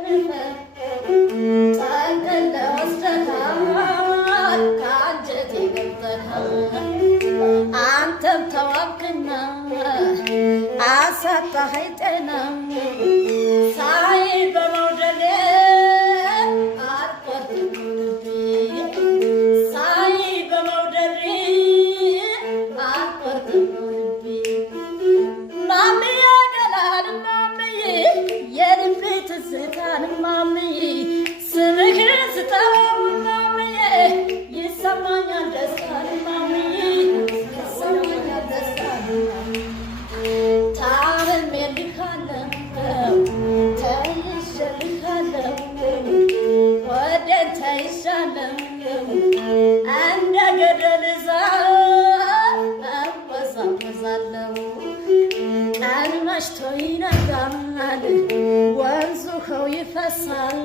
አሸንፈህ ጠቅልለህ ወስደሃል ከአንጀቴ ገብተሃል አንተም ተዋብክና አሳጣኸኝ ጤና ሳይ በመውደዴ አልቆርጥም ልቤ ሳይ በመውደዴ አልቆርጥም ልቤ ማምዬ ገላን ማምዬ የልቤ ትዝታን ማምዬ ስምህን ስጠራው ማምዬ ይሰማኛል ደስታን ማምዬ ይሰማኛል ደስታን ታምሜልሃለሁ ተይዤልሃለሁ ወዴት ተይዣለሁ እንደ ገደል ዛፍ እወዛወዛለሁ ቀን መሽቶ ይነጋል ወንዙ ውሃው ይፈሳል